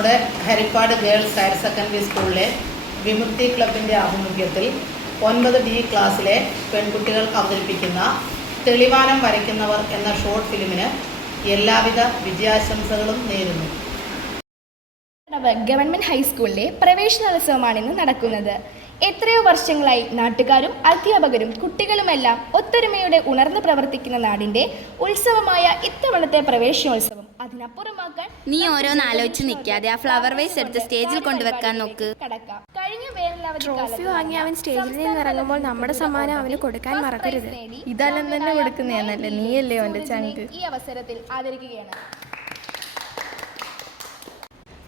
നമ്മുടെ Harippad girls higher secondary സ്കൂളിലെ വിമുക്തി ക്ലബിൻ്റെ ആഭിമുഖ്യത്തിൽ 9D ക്ലാസ്സിലെ പെൺകുട്ടികൾ അവതരിപ്പിക്കുന്ന തെളിവാനം വരയ്ക്കുന്നവർ എന്ന ഷോർട്ട് ഫിലിമിന് എല്ലാവിധ വിജയാശംസകളും നേരുന്നു. ഗവൺമെൻറ് ഹൈസ്കൂളിലെ പ്രവേശനോത്സവമാണ് ഇന്ന് നടക്കുന്നത്. എത്രയോ വർഷങ്ങളായി നാട്ടുകാരും അധ്യാപകരും കുട്ടികളുമെല്ലാം ഒത്തൊരുമയോടെ ഉണർന്നു പ്രവർത്തിക്കുന്ന നാടിൻ്റെ ഉത്സവമായ ഇത്തവണത്തെ പ്രവേശനോത്സവം അതിനപ്പുറമാക്കാൻ നീ ഓരോന്ന് ആലോചിച്ച് നിൽക്കാതെ ആ ഫ്ലവർ വൈസ് എടുത്ത് സ്റ്റേജിൽ കൊണ്ടുവെക്കാൻ നോക്ക്. കഴിഞ്ഞ വേനലവധി ട്രോഫി വാങ്ങി അവൻ സ്റ്റേജിൽ നിന്ന് ഇറങ്ങുമ്പോൾ നമ്മുടെ സമ്മാനം അവന് കൊടുക്കാൻ മറക്കരുത്. ഇതെല്ലാം തന്നെ കൊടുക്കുന്നതാണല്ലേ, നീയല്ലേ അവൻ്റെ ചങ്ക്. ഈ അവസരത്തിൽ ആദരിക്കുകയാണ്.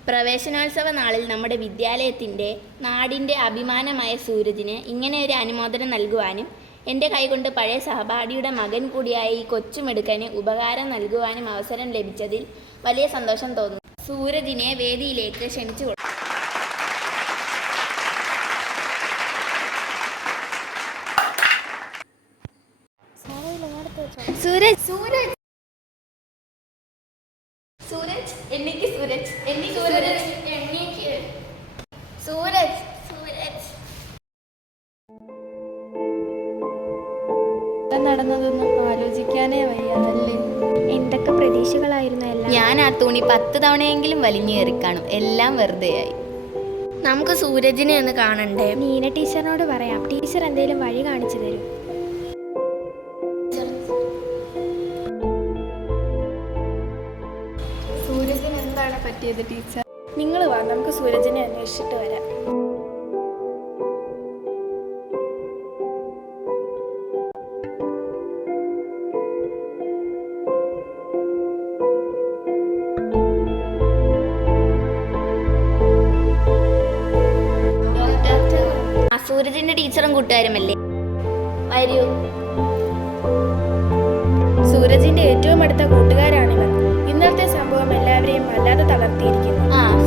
പ്രവേശനോത്സവ നാളിൽ നമ്മുടെ വിദ്യാലയത്തിൻ്റെ നാടിൻ്റെ അഭിമാനമായ സൂരജിന് ഇങ്ങനെ ഒരു അനുമോദനം നൽകുവാനും എൻ്റെ കൈകൊണ്ട് പഴയ സഹപാഠിയുടെ മകൻ കൂടിയായ ഈ കൊച്ചുമെടുക്കന് ഉപകാരം നൽകുവാനും അവസരം ലഭിച്ചതിൽ വലിയ സന്തോഷം തോന്നുന്നു. സൂരജിനെ വേദിയിലേക്ക് ക്ഷണിച്ചു കൊടുത്തു. സൂരജ് സൂരജ് സൂരജ് എണ്ണിക്ക് സൂരജ് എണ്ണി സൂരജ് എണ്ണിക്ക് സൂരജ് സൂരജ് നടന്നതൊന്നും ആലോചിക്കാനേ വയ്യാതല്ലേ. എന്തൊക്കെ പ്രതീക്ഷകളായിരുന്നു എല്ലാം. ഞാൻ ആ തുണി 10 തവണയെങ്കിലും വലിഞ്ഞു കയറി കാണും. എല്ലാം വെറുതെയായി. നമുക്ക് സൂരജിനെ ഒന്ന് കാണണ്ടേ? നീന ടീച്ചറിനോട് പറയാം, ടീച്ചർ എന്തേലും വഴി കാണിച്ചു തരും. സൂരജിന് എന്താണ് പറ്റിയത് ടീച്ചർ? നിങ്ങൾ വാ, നമുക്ക് സൂരജിനെ അന്വേഷിച്ചിട്ട് വരാം. സൂരജിന്റെ ടീച്ചറും കൂട്ടുകാരുമല്ലേ? വരൂ. സൂരജിന്റെ ഏറ്റവും അടുത്ത കൂട്ടുകാരാണിവർ. ഇന്നത്തെ സംഭവം എല്ലാവരെയും വല്ലാതെ തളർത്തിയിരിക്കുന്നു.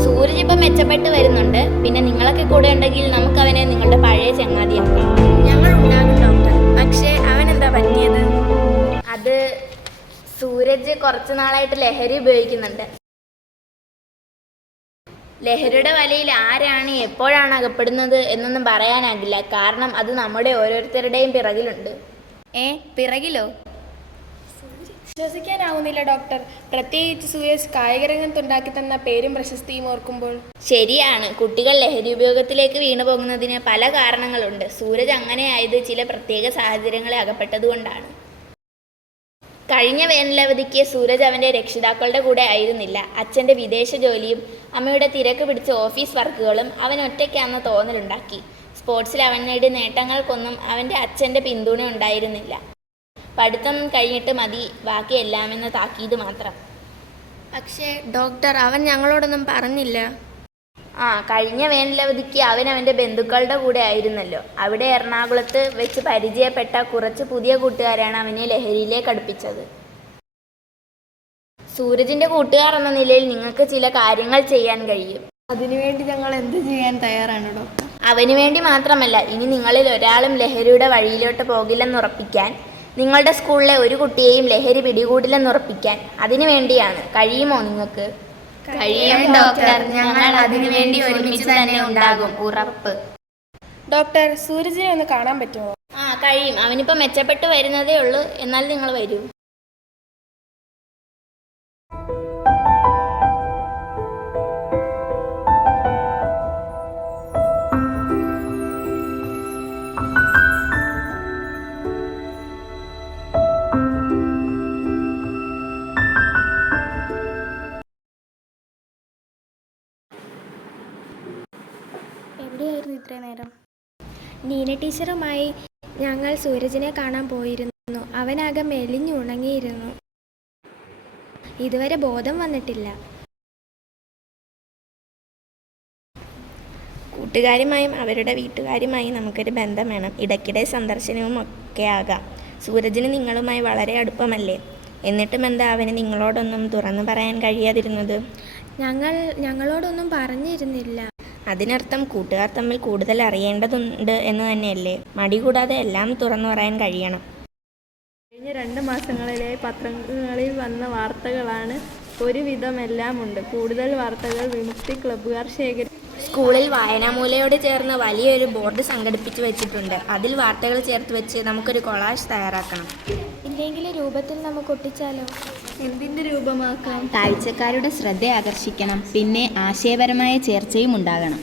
സൂരജ് ഇപ്പം മെച്ചപ്പെട്ട് വരുന്നുണ്ട്. പിന്നെ നിങ്ങളൊക്കെ കൂടെ ഉണ്ടെങ്കിൽ നമുക്ക് അവനെ നിങ്ങളുടെ പഴയ ചങ്ങാതിയാക്കാം. ഞങ്ങൾ ഉണ്ടാകും ഡോക്ടർ. പക്ഷേ അവൻ എന്താ പറ്റിയത്? അത് സൂരജ് കുറച്ചു നാളായിട്ട് ലഹരി ഉപയോഗിക്കുന്നുണ്ട്. ലഹരിയുടെ വലയിൽ ആരാണ് എപ്പോഴാണ് അകപ്പെടുന്നത് എന്നൊന്നും പറയാനാകില്ല. കാരണം അത് നമ്മുടെ ഓരോരുത്തരുടെയും പിറകിലുണ്ട്. പിറകിലോ? വിശ്വസിക്കാനാവുന്നില്ല ഡോക്ടർ. പ്രത്യേകിച്ച് സൂരജ് കായികരംഗത്തുണ്ടാക്കി തന്ന പേരും പ്രശസ്തിയും ഓർക്കുമ്പോൾ. ശരിയാണ്, കുട്ടികൾ ലഹരി ഉപയോഗത്തിലേക്ക് വീണു പോകുന്നതിന് പല കാരണങ്ങളുണ്ട്. സൂരജ് അങ്ങനെയായത് ചില പ്രത്യേക സാഹചര്യങ്ങളെ അകപ്പെട്ടതുകൊണ്ടാണ്. കഴിഞ്ഞ വേനലവധിക്ക് സൂരജ് അവൻ്റെ രക്ഷിതാക്കളുടെ കൂടെ ആയിരുന്നില്ല. അച്ഛൻ്റെ വിദേശ ജോലിയും അമ്മയുടെ തിരക്ക് പിടിച്ച ഓഫീസ് വർക്കുകളും അവൻ ഒറ്റയ്ക്കാണെന്ന തോന്നലുണ്ടാക്കി. സ്പോർട്സിൽ അവൻ നേടിയ നേട്ടങ്ങൾക്കൊന്നും അവൻ്റെ അച്ഛൻ്റെ പിന്തുണ ഉണ്ടായിരുന്നില്ല. പഠിത്തം കഴിഞ്ഞിട്ട് മതി ബാക്കി എല്ലാമെന്ന താക്കീത് മാത്രം. പക്ഷേ ഡോക്ടർ, അവൻ ഞങ്ങളോടൊന്നും പറഞ്ഞില്ല. കഴിഞ്ഞ വേനലവധിക്ക് അവൻ അവൻ്റെ ബന്ധുക്കളുടെ കൂടെ ആയിരുന്നല്ലോ. അവിടെ എറണാകുളത്ത് വെച്ച് പരിചയപ്പെട്ട കുറച്ച് പുതിയ കൂട്ടുകാരാണ് അവനെ ലഹരിയിലേക്ക് അടുപ്പിച്ചത്. സൂരജിൻ്റെ കൂട്ടുകാർ എന്ന നിലയിൽ നിങ്ങൾക്ക് ചില കാര്യങ്ങൾ ചെയ്യാൻ കഴിയും. അതിനുവേണ്ടി ഞങ്ങൾ എന്ത് ചെയ്യാൻ തയ്യാറാണ് ഡോക്ടർ? അവന് വേണ്ടി മാത്രമല്ല, ഇനി നിങ്ങളിൽ ഒരാളും ലഹരിയുടെ വഴിയിലോട്ട് പോകില്ലെന്നുറപ്പിക്കാൻ, നിങ്ങളുടെ സ്കൂളിലെ ഒരു കുട്ടിയെയും ലഹരി പിടികൂടില്ലെന്നുറപ്പിക്കാൻ. അതിനു വേണ്ടിയാണ്. കഴിയുമോ നിങ്ങൾക്ക്? കഴിയും ഡോക്ടർ. ഞങ്ങൾ അതിനുവേണ്ടി ഒരുമിച്ച് തന്നെ ഉണ്ടാകും, ഉറപ്പ്. ഡോക്ടർ, സൂരജിനെ ഒന്ന് കാണാൻ പറ്റുമോ? കഴിയും. അവനിപ്പോൾ മെച്ചപ്പെട്ട് വരുന്നതേ ഉള്ളൂ. എന്നാൽ നിങ്ങൾ വരൂ. എവിടെയായിരുന്നു ഇത്രയും നേരം? നീന ടീച്ചറുമായി ഞങ്ങൾ സൂരജിനെ കാണാൻ പോയിരുന്നു. അവനാകെ മെലിഞ്ഞുണങ്ങിയിരുന്നു. ഇതുവരെ ബോധം വന്നിട്ടില്ല. കൂട്ടുകാരുമായും അവരുടെ വീട്ടുകാരുമായും നമുക്കൊരു ബന്ധം വേണം. ഇടയ്ക്കിടെ സന്ദർശനവും ഒക്കെ ആകാം. സൂരജിന് നിങ്ങളുമായി വളരെ അടുപ്പമല്ലേ? എന്നിട്ടും എന്താ അവന് നിങ്ങളോടൊന്നും തുറന്നു പറയാൻ കഴിയാതിരുന്നത്? ഞങ്ങളോടൊന്നും പറഞ്ഞിരുന്നില്ല. അതിനർത്ഥം കൂട്ടുകാർ തമ്മിൽ കൂടുതൽ അറിയേണ്ടതുണ്ട് എന്ന് തന്നെയല്ലേ? മടി കൂടാതെ എല്ലാം തുറന്നു പറയാൻ കഴിയണം. കഴിഞ്ഞ 2 മാസങ്ങളിലെ പത്രങ്ങളിൽ വന്ന വാർത്തകളാണ് ഒരുവിധമെല്ലാം ഉണ്ട്. കൂടുതൽ വാർത്തകൾ വിമുക്തി ക്ലബ്ബുകാർ സ്കൂളിൽ വായനാമൂലയോട് ചേർന്ന് വലിയൊരു ബോർഡ് സംഘടിപ്പിച്ച് വെച്ചിട്ടുണ്ട്. അതിൽ വാർത്തകൾ ചേർത്ത് വെച്ച് നമുക്കൊരു കൊളാഷ് തയ്യാറാക്കണം. എന്തെങ്കിലും രൂപത്തിൽ നമുക്ക് ഒട്ടിച്ചാലോ? എന്തിൻ്റെ രൂപമാക്കാം? കാഴ്ചക്കാരുടെ ശ്രദ്ധ ആകർഷിക്കണം, പിന്നെ ആശയപരമായ ചേർച്ചയും ഉണ്ടാകണം.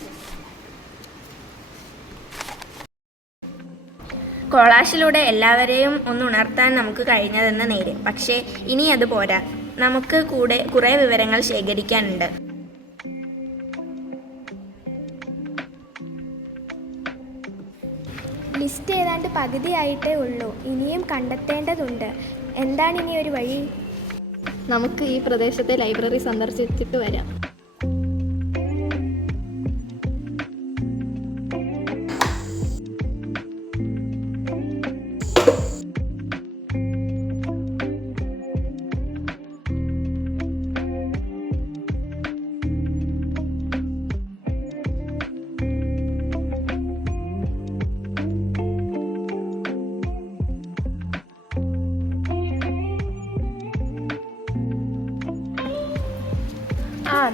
കൊളാഷിലൂടെ എല്ലാവരെയും ഒന്ന് ഉണർത്താൻ നമുക്ക് കഴിഞ്ഞതെന്ന് നേര്. പക്ഷേ ഇനി അത് പോരാ, നമുക്ക് കൂടെ കുറേ വിവരങ്ങൾ ശേഖരിക്കാനുണ്ട്. ലിസ്റ്റ് ഏതാണ്ട് പകുതിയായിട്ടേ ഉള്ളൂ. ഇനിയും കണ്ടെത്തേണ്ടതുണ്ട്. എന്താണ് ഇനി ഒരു വഴി? നമുക്ക് ഈ പ്രദേശത്തെ ലൈബ്രറി സന്ദർശിച്ചിട്ട് വരാം.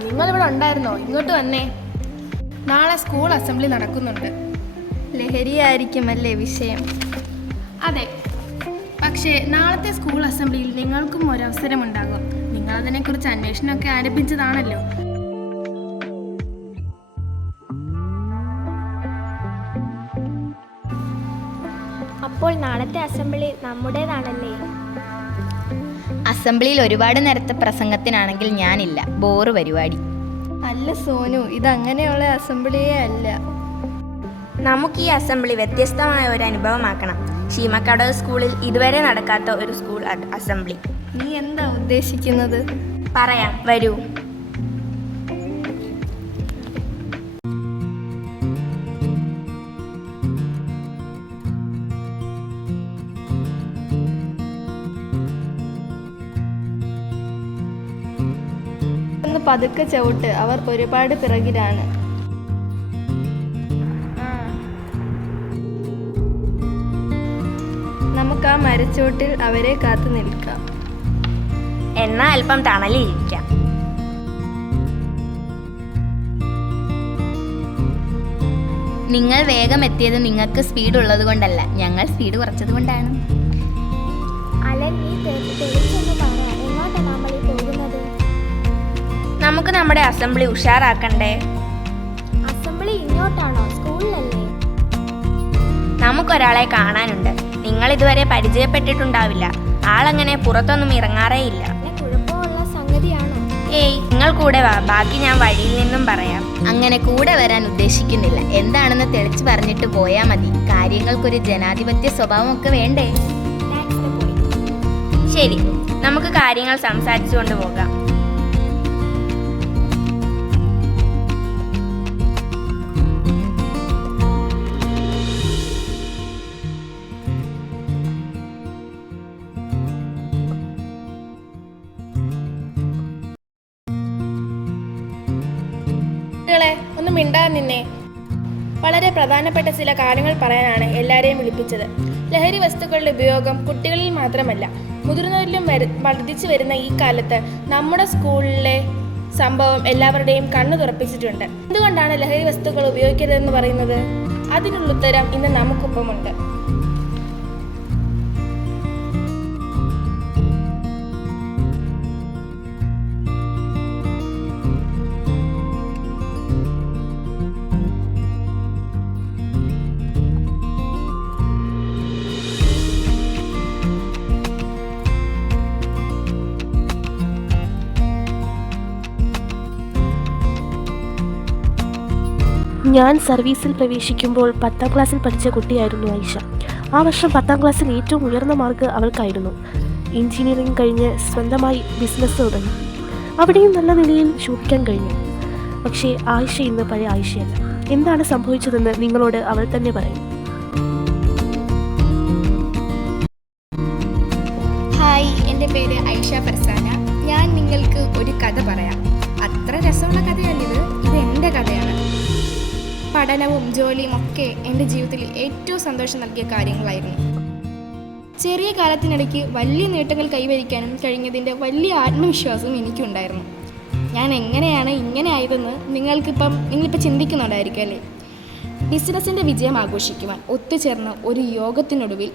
നിങ്ങളിവിടെ ഉണ്ടായിരുന്നോ? ഇങ്ങോട്ട് വന്നേ. നാളെ സ്കൂൾ അസംബ്ലി നടക്കുന്നുണ്ട്. ലഹരിയായിരിക്കുമല്ലേ വിഷയം? അതെ, പക്ഷേ നാളത്തെ സ്കൂൾ അസംബ്ലിയിൽ നിങ്ങൾക്കും ഒരവസരമുണ്ടാകും. നിങ്ങളതിനെക്കുറിച്ച് അന്വേഷണമൊക്കെ ആരംഭിച്ചതാണല്ലോ. അപ്പോൾ നാളത്തെ അസംബ്ലി നമ്മുടേതാണല്ലേ? അസംബ്ലിയിൽ ഒരുപാട് നേരത്തെ പ്രസംഗത്തിനാണെങ്കിൽ ഞാനില്ല. ബോറ് പരിപാടി. അല്ല സോനു, ഇതങ്ങനെയുള്ള അസംബ്ലിയേ അല്ല. നമുക്ക് ഈ അസംബ്ലി വ്യത്യസ്തമായ ഒരു അനുഭവമാക്കണം. ശീമക്കടവ് സ്കൂളിൽ ഇതുവരെ നടക്കാത്ത ഒരു സ്കൂൾ അസംബ്ലി. നീ എന്താ ഉദ്ദേശിക്കുന്നത്? പറയാം, വരൂ. ഒന്ന് പതുക്കെ ചവിട്ട്, അവർ ഒരുപാട് പിറകിലാണ്. നമുക്ക് ആ മരച്ചോട്ടിൽ അവരെ കാത്തു നിൽക്കാം. എന്നാ അല്പം തണലിരിക്കാം. നിങ്ങൾ വേഗം എത്തിയത് നിങ്ങൾക്ക് സ്പീഡ് ഉള്ളത് കൊണ്ടല്ല, ഞങ്ങൾ സ്പീഡ് കുറച്ചത് കൊണ്ടാണ്. അലൻ, നീ തെളിച്ചൊന്ന് പറ. എങ്ങോട്ടാണ് നമ്മൾ ഈ പോകുന്നത്? നമുക്ക് നമ്മുടെ അസംബ്ലി ഉഷാറാക്കണ്ടേ? അസംബ്ലി ഇങ്ങോട്ടാണോ? സ്കൂളിലല്ലേ? നമുക്കൊരാളെ കാണാനുണ്ട്. നിങ്ങൾ ഇതുവരെ പരിചയപ്പെട്ടിട്ടുണ്ടാവില്ല. ആളങ്ങനെ പുറത്തൊന്നും ഇറങ്ങാറേയില്ല. കുഴപ്പമുള്ള സംഗതിയാണോ? ഏയ്, നിങ്ങൾ കൂടെ വാ, ബാക്കി ഞാൻ വഴിയിൽ നിന്നും പറയാം. അങ്ങനെ കൂടെ വരാൻ ഉദ്ദേശിക്കുന്നില്ല. എന്താണെന്ന് തെളിച്ചു പറഞ്ഞിട്ട് പോയാൽ മതി. കാര്യങ്ങൾക്കൊരു ജനാധിപത്യ സ്വഭാവമൊക്കെ വേണ്ടേ? ശരി, നമുക്ക് കാര്യങ്ങൾ സംസാരിച്ചുകൊണ്ട് പോകാം. ഒന്ന് മിണ്ടാതെ നിന്നെ. വളരെ പ്രധാനപ്പെട്ട ചില കാര്യങ്ങൾ പറയാനാണ് എല്ലാവരെയും വിളിപ്പിച്ചത്. ലഹരി വസ്തുക്കളുടെ ഉപയോഗം കുട്ടികളിൽ മാത്രമല്ല, മുതിർന്നവരിലും വർദ്ധിച്ചു വരുന്ന ഈ കാലത്ത് നമ്മുടെ സ്കൂളിലെ സംഭവം എല്ലാവരുടെയും കണ്ണു തുറപ്പിച്ചിട്ടുണ്ട്. എന്തുകൊണ്ടാണ് ലഹരി വസ്തുക്കൾ ഉപയോഗിക്കരുതെന്ന് പറയുന്നത്? അതിനുള്ള ഉത്തരം ഇന്ന് നമുക്കൊപ്പമുണ്ട്. ഞാൻ സർവീസിൽ പ്രവേശിക്കുമ്പോൾ 10ാം ക്ലാസ്സിൽ പഠിച്ച കുട്ടിയായിരുന്നു ഐഷ. ആ വർഷം 10ാം ക്ലാസ്സിൽ ഏറ്റവും ഉയർന്ന മാർക്ക് അവൾക്കായിരുന്നു. എഞ്ചിനീയറിംഗ് കഴിഞ്ഞ് സ്വന്തമായി ബിസിനസ് തുടങ്ങി. അവിടെയും നല്ല നിലയിൽ ശോഭിക്കാൻ കഴിഞ്ഞു. പക്ഷേ ആയിഷ ഇന്ന് പഴയ ആയിഷയല്ല. എന്താണ് സംഭവിച്ചതെന്ന് നിങ്ങളോട് അവൾ തന്നെ പറയും. ഹായ്, എൻ്റെ പേര് ഐഷ ഫർസാന. ഞാൻ നിങ്ങൾക്ക് ഒരു കഥ പറയാം. അത്ര രസമുള്ള കഥയല്ലിത്. ഇത് എൻ്റെ കഥയാണ്. പഠനവും ജോലിയും ഒക്കെ എൻ്റെ ജീവിതത്തിൽ ഏറ്റവും സന്തോഷം നൽകിയ കാര്യങ്ങളായിരുന്നു. ചെറിയ കാലത്തിനിടയ്ക്ക് വലിയ നേട്ടങ്ങൾ കൈവരിക്കാനും കഴിഞ്ഞതിൻ്റെ വലിയ ആത്മവിശ്വാസവും എനിക്കുണ്ടായിരുന്നു. ഞാൻ എങ്ങനെയാണ് ഇങ്ങനെ ആയതെന്ന് നിങ്ങളിപ്പോൾ ചിന്തിക്കുന്നുണ്ടായിരിക്കും അല്ലേ? ബിസിനസ്സിൻ്റെ വിജയം ആഘോഷിക്കുവാൻ ഒത്തുചേർന്ന ഒരു യോഗത്തിനൊടുവിൽ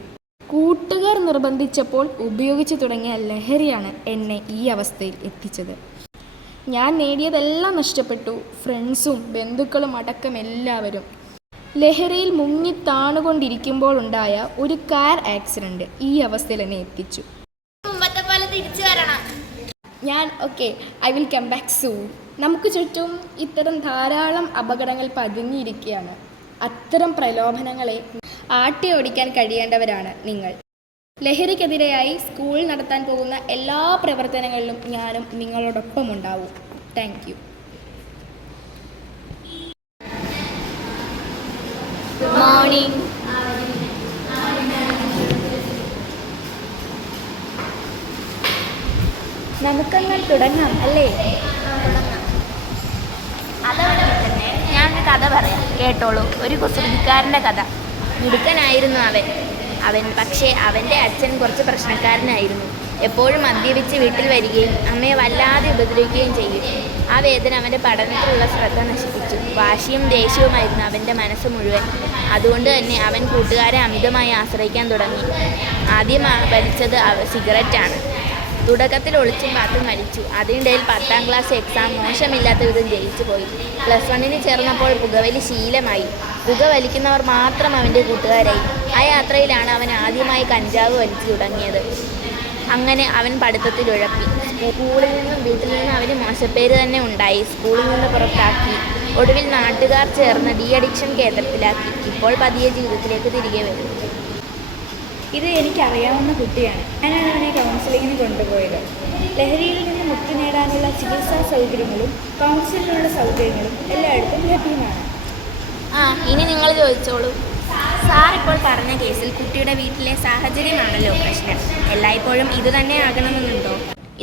കൂട്ടുകാർ നിർബന്ധിച്ചപ്പോൾ ഉപയോഗിച്ചു തുടങ്ങിയ ലഹരിയാണ് എന്നെ ഈ അവസ്ഥയിൽ എത്തിച്ചത്. ഞാൻ നേടിയതെല്ലാം നഷ്ടപ്പെട്ടു. ഫ്രണ്ട്സും ബന്ധുക്കളും അടക്കം എല്ലാവരും. ലഹരിയിൽ മുങ്ങിത്താണുകൊണ്ടിരിക്കുമ്പോൾ ഉണ്ടായ ഒരു കാർ ആക്സിഡൻറ്റ് ഈ അവസ്ഥയിൽ എന്നെ എത്തിച്ചു. മുമ്പത്തെ പോലെ തിരിച്ചു വരണം. I will come back soon. നമുക്ക് ചുറ്റും ഇത്തരം ധാരാളം അപകടങ്ങൾ പതുങ്ങിയിരിക്കുകയാണ്. അത്തരം പ്രലോഭനങ്ങളെ ആട്ടി ഓടിക്കാൻ കഴിയേണ്ടവരാണ് നിങ്ങൾ. ലഹരിക്കെതിരെയായി സ്കൂൾ നടത്താൻ പോകുന്ന എല്ലാ പ്രവർത്തനങ്ങളിലും ഞാനും നിങ്ങളോടൊപ്പം ഉണ്ടാവും. Thank you. Good morning. നമുക്കെന്നാൽ തുടങ്ങാം അല്ലേ? അതവിടെ തന്നെ ഞാനൊരു കഥ പറയാം, കേട്ടോളൂ. ഒരു കുസൃതിക്കാരൻ്റെ കഥ. മിടുക്കനായിരുന്നു അവൻ. പക്ഷേ അവൻ്റെ അച്ഛൻ കുറച്ച് പ്രശ്നക്കാരനായിരുന്നു. എപ്പോഴും മദ്യപിച്ച് വീട്ടിൽ വരികയും അമ്മയെ വല്ലാതെ ഉപദ്രവിക്കുകയും ചെയ്യും. ആ വേദന അവൻ്റെ പഠനത്തിലുള്ള ശ്രദ്ധ നശിപ്പിച്ചു. വാശിയും ദേഷ്യവുമായിരുന്നു അവൻ്റെ മനസ്സ് മുഴുവൻ. അതുകൊണ്ട് തന്നെ അവൻ കൂട്ടുകാരെ അമിതമായി ആശ്രയിക്കാൻ തുടങ്ങി. ആദ്യം വലിച്ചത് സിഗരറ്റാണ്. തുടക്കത്തിൽ ഒളിച്ചും പാത്തും വലിച്ചു. അതിനിടയിൽ 10ാം ക്ലാസ് എക്സാം മോശമില്ലാത്ത വിധം ജയിച്ചു പോയി. +1 ചേർന്നപ്പോൾ പുകവലി ശീലമായി. പുക വലിക്കുന്നവർ മാത്രം അവൻ്റെ കൂട്ടുകാരായി. ആ യാത്രയിലാണ് അവൻ ആദ്യമായി കഞ്ചാവ് വലിച്ചു തുടങ്ങിയത്. അങ്ങനെ അവൻ പഠിത്തത്തിൽ ഉഴപ്പി. സ്കൂളിൽ നിന്നും വീട്ടിൽ നിന്നും അവന് മോശപ്പേര് തന്നെ ഉണ്ടായി. സ്കൂളിൽ നിന്ന് പുറത്താക്കി. ഒടുവിൽ നാട്ടുകാർ ചേർന്ന് ഡി അഡിക്ഷൻ കേന്ദ്രത്തിലാക്കി. ഇപ്പോൾ പതിയെ ജീവിതത്തിലേക്ക് തിരികെ വരും. ഇത് എനിക്കറിയാവുന്ന കുട്ടിയാണ്. ഞാനാണ് അവനെ കൗൺസിലിങ്ങിന് കൊണ്ടുപോയത്. ലഹരിയിൽ നിന്ന് മുക്തി നേടാനുള്ള ചികിത്സാ സൗകര്യങ്ങളും കൗൺസിലിനുള്ള സൗകര്യങ്ങളും എല്ലായിടത്തും ലഭ്യമാണ്. ഇനി നിങ്ങൾ ചോദിച്ചോളൂ. സാർ ഇപ്പോൾ പറഞ്ഞ കേസിൽ കുട്ടിയുടെ വീട്ടിലെ സാഹചര്യമാണല്ലോ പ്രശ്നം. എല്ലായ്പ്പോഴും ഇത് തന്നെ ആകണമെന്നുണ്ടോ?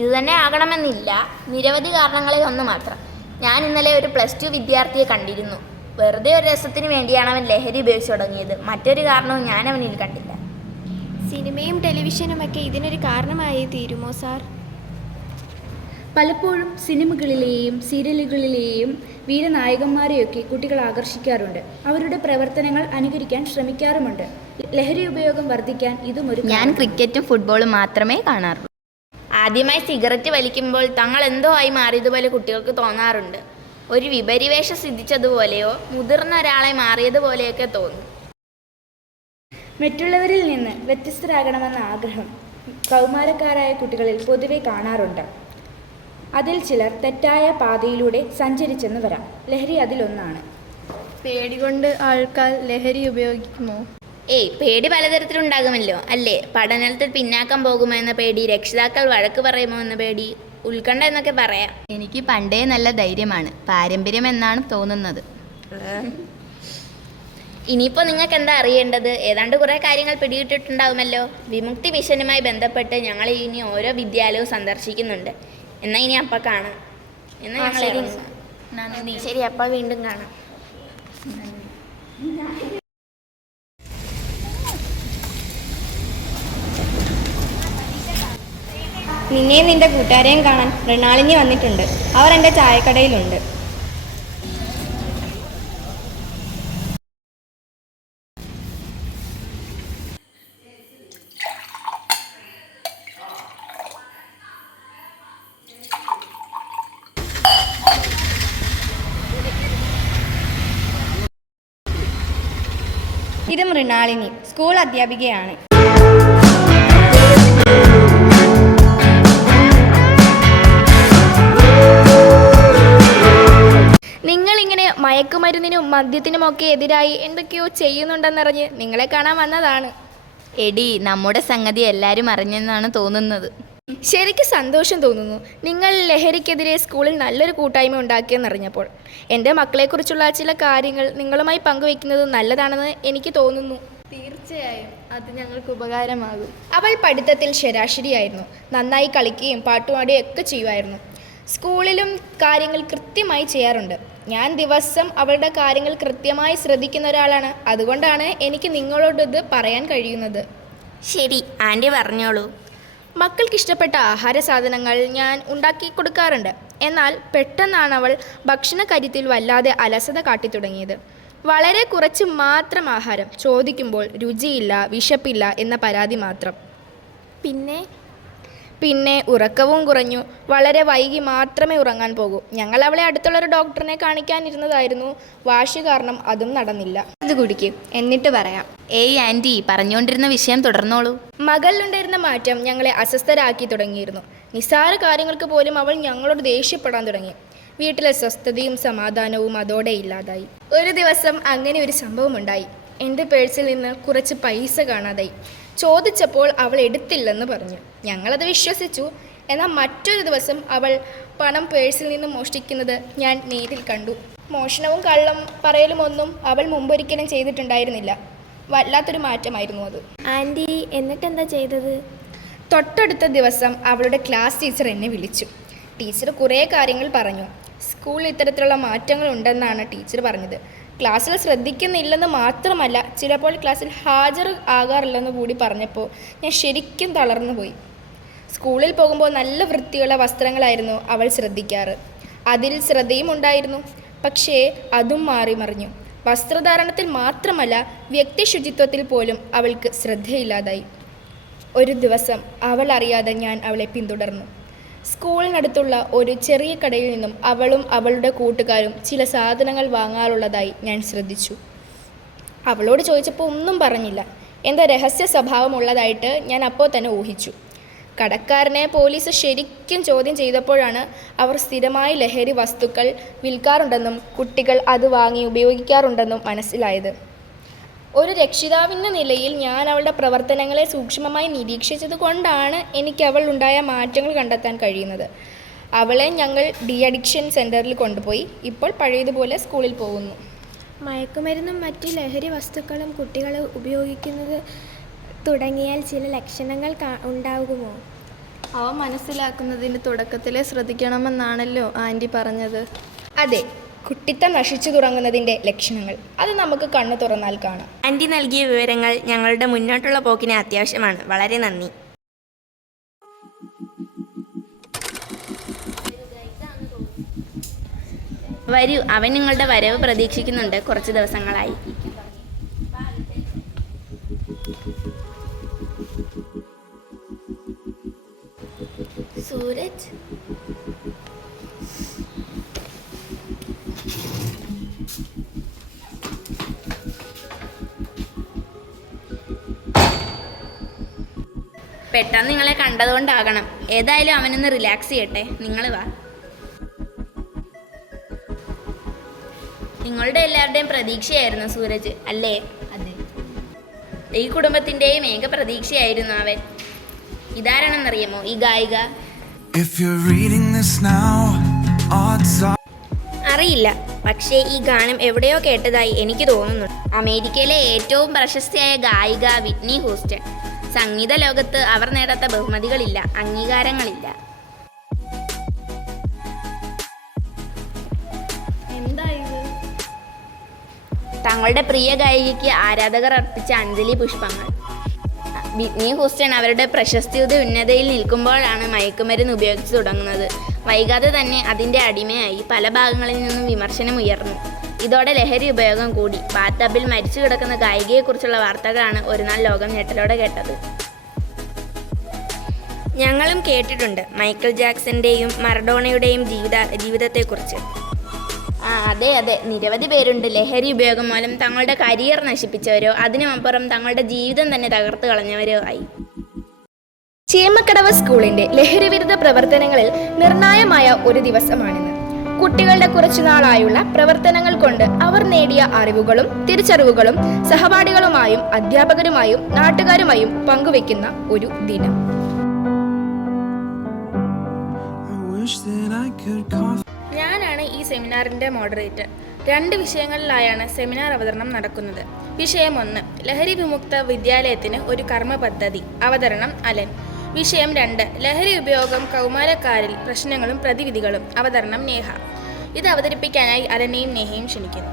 ഇത് തന്നെ ആകണമെന്നില്ല. നിരവധി കാരണങ്ങളിൽ ഒന്ന് മാത്രം. ഞാൻ ഇന്നലെ ഒരു +2 വിദ്യാർത്ഥിയെ കണ്ടിരുന്നു. വെറുതെ ഒരു രസത്തിന് വേണ്ടിയാണ് അവൻ ലഹരി ഉപയോഗിച്ചു തുടങ്ങിയത്. മറ്റൊരു കാരണവും ഞാൻ അവനിൽ കണ്ടില്ല. സിനിമയും ടെലിവിഷനുമൊക്കെ ഇതിനൊരു കാരണമായി തീരുമോ സാർ? പലപ്പോഴും സിനിമകളിലെയും സീരിയലുകളിലെയും വീരനായകന്മാരെയൊക്കെ കുട്ടികൾ ആകർഷിക്കാറുണ്ട്. അവരുടെ പ്രവർത്തനങ്ങൾ അനുകരിക്കാൻ ശ്രമിക്കാറുമുണ്ട്. ലഹരി ഉപയോഗം വർദ്ധിക്കാൻ ഇതും ഒരു. ഞാൻ ക്രിക്കറ്റും ഫുട്ബോളും മാത്രമേ കാണാറുള്ളൂ. ആദ്യമായി സിഗരറ്റ് വലിക്കുമ്പോൾ തങ്ങൾ എന്തോ ആയി മാറിയതുപോലെ കുട്ടികൾക്ക് തോന്നാറുണ്ട്. ഒരു വിപരിവേഷം സിദ്ധിച്ചതുപോലെയോ മുതിർന്ന ഒരാളെ മാറിയതുപോലെയൊക്കെ തോന്നും. മറ്റുള്ളവരിൽ നിന്ന് വ്യത്യസ്തരാകണമെന്ന ആഗ്രഹം കൗമാരക്കാരായ കുട്ടികളിൽ പൊതുവെ കാണാറുണ്ട്. അതിൽ ചിലർ തെറ്റായ പാതയിലൂടെ സഞ്ചരിച്ചെന്ന് വരാം. ലഹരി അതിലൊന്നാണ്. പേടികൊണ്ട് ആൾക്കാർ ലഹരി ഉപയോഗിക്കുമോ? പേടി പലതരത്തിലുണ്ടാകുമല്ലോ അല്ലേ? പഠനത്തിൽ പിന്നാക്കം പോകുമോ എന്ന പേടി, രക്ഷിതാക്കൾ വഴക്ക് പറയുമോ എന്ന പേടി, ഉത്കണ്ഠ എന്നൊക്കെ പറയാം. എനിക്ക് പണ്ടേ നല്ല ധൈര്യമാണ്. പാരമ്പര്യം എന്നാണ് തോന്നുന്നത്. ഇനിയിപ്പോൾ നിങ്ങൾക്ക് എന്താ അറിയേണ്ടത്? ഏതാണ്ട് കുറേ കാര്യങ്ങൾ പിടികിട്ടിട്ടുണ്ടാവുമല്ലോ. വിമുക്തി മിഷനുമായി ബന്ധപ്പെട്ട് ഞങ്ങൾ ഇനി ഓരോ വിദ്യാലയവും സന്ദർശിക്കുന്നുണ്ട്. എന്നാൽ ഇനി അപ്പം കാണാം. എന്നാൽ ഞങ്ങൾ ഇറങ്ങും. ശരി, അപ്പോൾ വീണ്ടും കാണാം. നിന്നെയും നിന്റെ കൂട്ടുകാരെയും കാണാൻ മൃണാളിനി വന്നിട്ടുണ്ട്. അവർ എൻ്റെ ചായക്കടയിലുണ്ട്. ഇത് മൃണാളിനി, സ്കൂൾ അധ്യാപികയാണ്. നിങ്ങളിങ്ങനെ മയക്കുമരുന്നിനും മദ്യത്തിനുമൊക്കെ എതിരായി എന്തൊക്കെയോ ചെയ്യുന്നുണ്ടെന്നറിഞ്ഞ് നിങ്ങളെ കാണാൻ വന്നതാണ്. എടി, നമ്മുടെ സംഗതി എല്ലാവരും അറിഞ്ഞെന്നാണ് തോന്നുന്നത്. ശരിക്കും സന്തോഷം തോന്നുന്നു. നിങ്ങൾ ലഹരിക്കെതിരെ സ്കൂളിൽ നല്ലൊരു കൂട്ടായ്മ ഉണ്ടാക്കിയെന്നറിഞ്ഞപ്പോൾ. എൻ്റെ മക്കളെക്കുറിച്ചുള്ള ചില കാര്യങ്ങൾ നിങ്ങളുമായി പങ്കുവയ്ക്കുന്നത് നല്ലതാണെന്ന് എനിക്ക് തോന്നുന്നു. തീർച്ചയായും അത് ഞങ്ങൾക്ക് ഉപകാരമാകും. അവൾ പഠിത്തത്തിൽ ശരാശരിയായിരുന്നു. നന്നായി കളിക്കുകയും പാട്ടുപാടുകയും ഒക്കെ ചെയ്യുമായിരുന്നു. സ്കൂളിലും കാര്യങ്ങൾ കൃത്യമായി ചെയ്യാറുണ്ട്. ഞാൻ ദിവസം അവളുടെ കാര്യങ്ങൾ കൃത്യമായി ശ്രദ്ധിക്കുന്ന ഒരാളാണ്. അതുകൊണ്ടാണ് എനിക്ക് നിങ്ങളോട് ഇത് പറയാൻ കഴിയുന്നത്. ശരി, ആൻറ്റി പറഞ്ഞോളൂ. മക്കൾക്കിഷ്ടപ്പെട്ട ആഹാര സാധനങ്ങൾ ഞാൻ ഉണ്ടാക്കി കൊടുക്കാറുണ്ട്. എന്നാൽ പെട്ടെന്നാണ് അവൾ ഭക്ഷണ കാര്യത്തിൽ വല്ലാതെ അലസത കാട്ടിത്തുടങ്ങിയത്. വളരെ കുറച്ച് മാത്രം ആഹാരം, ചോദിക്കുമ്പോൾ രുചിയില്ല, വിശപ്പില്ല എന്ന പരാതി മാത്രം. പിന്നെ ഉറക്കവും കുറഞ്ഞു. വളരെ വൈകി മാത്രമേ ഉറങ്ങാൻ പോകൂ. ഞങ്ങൾ അവളെ അടുത്തുള്ളൊരു ഡോക്ടറിനെ കാണിക്കാനിരുന്നതായിരുന്നു. വാശി കാരണം അതും നടന്നില്ല. ഇത് കുടിക്ക്, എന്നിട്ട് പറയാം. ഏയ് ആൻറ്റി, പറഞ്ഞുകൊണ്ടിരുന്ന വിഷയം തുടർന്നോളൂ. മകളിലുണ്ടായിരുന്ന മാറ്റം ഞങ്ങളെ അസ്വസ്ഥരാക്കി തുടങ്ങിയിരുന്നു. നിസ്സാര കാര്യങ്ങൾക്ക് പോലും അവൾ ഞങ്ങളോട് ദേഷ്യപ്പെടാൻ തുടങ്ങി. വീട്ടിലെ സ്വസ്ഥതയും സമാധാനവും അതോടെ ഇല്ലാതായി. ഒരു ദിവസം അങ്ങനെ ഒരു സംഭവം ഉണ്ടായി. എൻ്റെ പേഴ്സിൽ നിന്ന് കുറച്ച് പൈസ കാണാതായി. ചോദിച്ചപ്പോൾ അവൾ എടുത്തില്ലെന്ന് പറഞ്ഞു. ഞങ്ങളത് വിശ്വസിച്ചു. എന്നാൽ മറ്റൊരു ദിവസം അവൾ പണം പേഴ്സിൽ നിന്ന് മോഷ്ടിക്കുന്നത് ഞാൻ നേരിൽ കണ്ടു. മോഷണവും കള്ളം പറയലും ഒന്നും അവൾ മുമ്പൊരിക്കലും ചെയ്തിട്ടുണ്ടായിരുന്നില്ല. വല്ലാത്തൊരു മാറ്റമായിരുന്നു അത്. ആൻറ്റി എന്നിട്ടെന്താ ചെയ്തത്? തൊട്ടടുത്ത ദിവസം അവളുടെ ക്ലാസ് ടീച്ചർ എന്നെ വിളിച്ചു. ടീച്ചർ കുറേ കാര്യങ്ങൾ പറഞ്ഞു. സ്കൂളിൽ ഇത്തരത്തിലുള്ള മാറ്റങ്ങൾ ഉണ്ടെന്നാണ് ടീച്ചർ പറഞ്ഞത്. ക്ലാസ്സിൽ ശ്രദ്ധിക്കുന്നില്ലെന്ന് മാത്രമല്ല, ചിലപ്പോൾ ക്ലാസ്സിൽ ഹാജർ ആകാറില്ലെന്ന് കൂടി പറഞ്ഞപ്പോൾ ഞാൻ ശരിക്കും തളർന്നു പോയി. സ്കൂളിൽ പോകുമ്പോൾ നല്ല വൃത്തിയുള്ള വസ്ത്രങ്ങളായിരുന്നു അവൾ ശ്രദ്ധിക്കാറ്. അതിൽ ശ്രദ്ധയും ഉണ്ടായിരുന്നു. പക്ഷേ അതും മാറി മറിഞ്ഞു. വസ്ത്രധാരണത്തിൽ മാത്രമല്ല, വ്യക്തി ശുചിത്വത്തിൽ പോലും അവൾക്ക് ശ്രദ്ധയില്ലാതായി. ഒരു ദിവസം അവൾ അറിയാതെ ഞാൻ അവളെ പിന്തുടർന്നു. സ്കൂളിനടുത്തുള്ള ഒരു ചെറിയ കടയിൽ നിന്നും അവളും അവളുടെ കൂട്ടുകാരും ചില സാധനങ്ങൾ വാങ്ങാറുള്ളതായി ഞാൻ ശ്രദ്ധിച്ചു. അവളോട് ചോദിച്ചപ്പോൾ ഒന്നും പറഞ്ഞില്ല. എന്താ രഹസ്യ സ്വഭാവമുള്ളതായിട്ട് ഞാൻ അപ്പോൾ തന്നെ ഊഹിച്ചു. കടക്കാരനെ പോലീസ് ശരിക്കും ചോദ്യം ചെയ്തപ്പോഴാണ് അവർ സ്ഥിരമായി ലഹരി വസ്തുക്കൾ വിൽക്കാറുണ്ടെന്നും കുട്ടികൾ അത് വാങ്ങി ഉപയോഗിക്കാറുണ്ടെന്നും മനസ്സിലായത്. ഒരു രക്ഷിതാവെന്ന നിലയിൽ ഞാൻ അവളുടെ പ്രവർത്തനങ്ങളെ സൂക്ഷ്മമായി നിരീക്ഷിച്ചത് കൊണ്ടാണ് എനിക്ക് അവൾ ഉണ്ടായ മാറ്റങ്ങൾ കണ്ടെത്താൻ കഴിയുന്നത്. അവളെ ഞങ്ങൾ ഡി അഡിക്ഷൻ സെൻറ്ററിൽ കൊണ്ടുപോയി. ഇപ്പോൾ പഴയതുപോലെ സ്കൂളിൽ പോകുന്നു. മയക്കുമരുന്നും മറ്റ് ലഹരി വസ്തുക്കളും കുട്ടികൾ ഉപയോഗിക്കുന്നത് തുടങ്ങിയാൽ ചില ലക്ഷണങ്ങൾ ഉണ്ടാകുമോ? അവ മനസ്സിലാക്കുന്നതിന് തുടക്കത്തിലെ ശ്രദ്ധിക്കണമെന്നാണല്ലോ ആൻറ്റി പറഞ്ഞത്. അതെ, കുട്ടിത്തം നശിച്ചു തുടങ്ങുന്നതിൻ്റെ ലക്ഷണങ്ങൾ. അത് നമുക്ക് കണ്ണു തുറന്നാൽ കാണാം. ആൻറ്റി നൽകിയ വിവരങ്ങൾ ഞങ്ങളുടെ മുന്നോട്ടുള്ള പോക്കിന് അത്യാവശ്യമാണ്. വളരെ നന്ദി. വരൂ, അവൻ നിങ്ങളുടെ വരവ് പ്രതീക്ഷിക്കുന്നുണ്ട്. കുറച്ച് ദിവസങ്ങളായി. സൂരജ്, പെട്ടെന്ന് നിങ്ങളെ കണ്ടതുകൊണ്ടാകണം. ഏതായാലും അവനൊന്ന് റിലാക്സ് ചെയ്യട്ടെ. നിങ്ങൾ വാ. നിങ്ങളുടെ എല്ലാവരുടെയും പ്രതീക്ഷയായിരുന്നു സൂരജ്, അല്ലേ? അതെ. ഈ കുടുംബത്തിൻ്റെയും ഏക പ്രതീക്ഷയായിരുന്നു അവൻ. ഇതാരാണെന്നറിയാമോ ഈ ഗായിക? അറിയില്ല, പക്ഷേ ഈ ഗാനം എവിടെയോ കേട്ടതായി എനിക്ക് തോന്നുന്നു. അമേരിക്കയിലെ ഏറ്റവും പ്രശസ്തയായ ഗായിക വിറ്റ്നി ഹൂസ്റ്റൺ. സംഗീത ലോകത്ത് അവർ നേടാത്ത ബഹുമതികളില്ല, അംഗീകാരങ്ങളില്ല. തങ്ങളുടെ പ്രിയ ഗായികയ്ക്ക് ആരാധകർ അർപ്പിച്ച അഞ്ജലി പുഷ്പങ്ങൾ. വിറ്റ്നി ഹൂസ്റ്റൺ അവരുടെ പ്രശസ്തിയുടെ ഉന്നതയിൽ നിൽക്കുമ്പോഴാണ് മയക്കുമരുന്ന് ഉപയോഗിച്ചു തുടങ്ങുന്നത്. വൈകാതെ തന്നെ അതിൻ്റെ അടിമയായി. പല ഭാഗങ്ങളിൽ നിന്നും വിമർശനം ഉയർന്നു. ഇതോടെ ലഹരി ഉപയോഗം കൂടി. ബാത്ടബിൽ മരിച്ചു കിടക്കുന്ന ഗായികയെക്കുറിച്ചുള്ള വാർത്തകളാണ് ഒരു നാൾ ലോകം ഞെട്ടലോടെ കേട്ടത്. ഞങ്ങളും കേട്ടിട്ടുണ്ട് മൈക്കിൾ ജാക്സന്റെയും മറഡോണയുടെയും ജീവിതത്തെക്കുറിച്ച്. അതെ, നിരവധി പേരുണ്ട് ലഹരി ഉപയോഗം മൂലം തങ്ങളുടെ കരിയർ നശിപ്പിച്ചവരോ അതിനുമപ്പുറം തങ്ങളുടെ ജീവിതം തന്നെ തകർത്ത് കളഞ്ഞവരോ ആയി. ചീമക്കടവ് സ്കൂളിന്റെ ലഹരിവിരുദ്ധ പ്രവർത്തനങ്ങളിൽ നിർണായകമായ ഒരു ദിവസമാണിന്ന്. കുട്ടികളുടെ കുറച്ചുനാളായുള്ള പ്രവർത്തനങ്ങൾ കൊണ്ട് അവർ നേടിയ അറിവുകളും തിരിച്ചറിവുകളും സഹപാഠികളുമായും അധ്യാപകരുമായും നാട്ടുകാരുമായും പങ്കുവെക്കുന്ന ഒരു ദിനം. ഞാനാണ് ഈ സെമിനാറിൻ്റെ മോഡറേറ്റർ. 2 വിഷയങ്ങളിലായാണ് സെമിനാർ അവതരണം നടക്കുന്നത്. വിഷയം 1, ലഹരി വിമുക്ത വിദ്യാലയത്തിന് ഒരു കർമ്മ പദ്ധതി. അവതരണം അലൻ. വിഷയം 2, ലഹരി ഉപയോഗം കൗമാരക്കാരിൽ പ്രശ്നങ്ങളും പ്രതിവിധികളും. അവതരണം നേഹ. ഇത് അവതരിപ്പിക്കാനായി അലനെയും നേഹയും ക്ഷണിക്കുന്നു.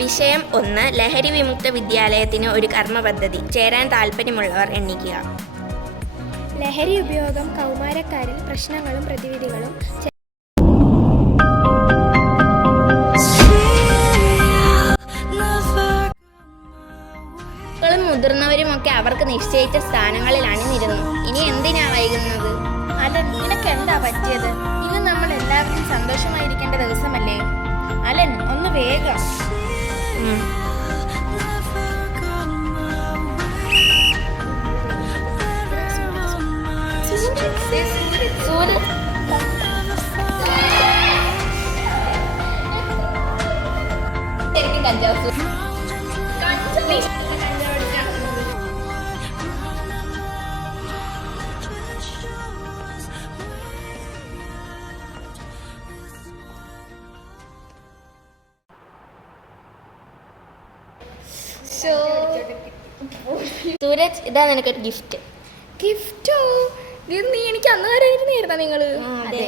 വിഷയം 1. ലഹരി വിമുക്ത വിദ്യാലയത്തിന് ഒരു കർമ്മ പദ്ധതി. ചേരാൻ താല്പര്യമുള്ളവർ എണ്ണിക്കുക. ലഹരി ഉപയോഗം കൗമാരക്കാരിൽ പ്രശ്നങ്ങളും പ്രതിവിധികളും മക്കളും മുതിർന്നവരുമൊക്കെ അവർക്ക് നിശ്ചയിച്ച സ്ഥാനങ്ങളിൽ അണിനിരുന്നു. ഇനി എന്തിനാ വൈകുന്നത്? അലൻ, നിനക്ക് എന്താ പറ്റിയത്? ഇന്ന് നമ്മൾ എല്ലാവരും സന്തോഷമായിരിക്കേണ്ട ദിവസമല്ലേ? അലൻ, ഒന്ന് വേഗം. സൂരജ്, ഇതാ നിനക്കൊരു ഗിഫ്റ്റ്. ഗിഫ്റ്റോ? ഇത് നീ എനിക്ക് അന്ന് വരായിരുന്നായിരുന്നാ നിങ്ങൾ? അതെ.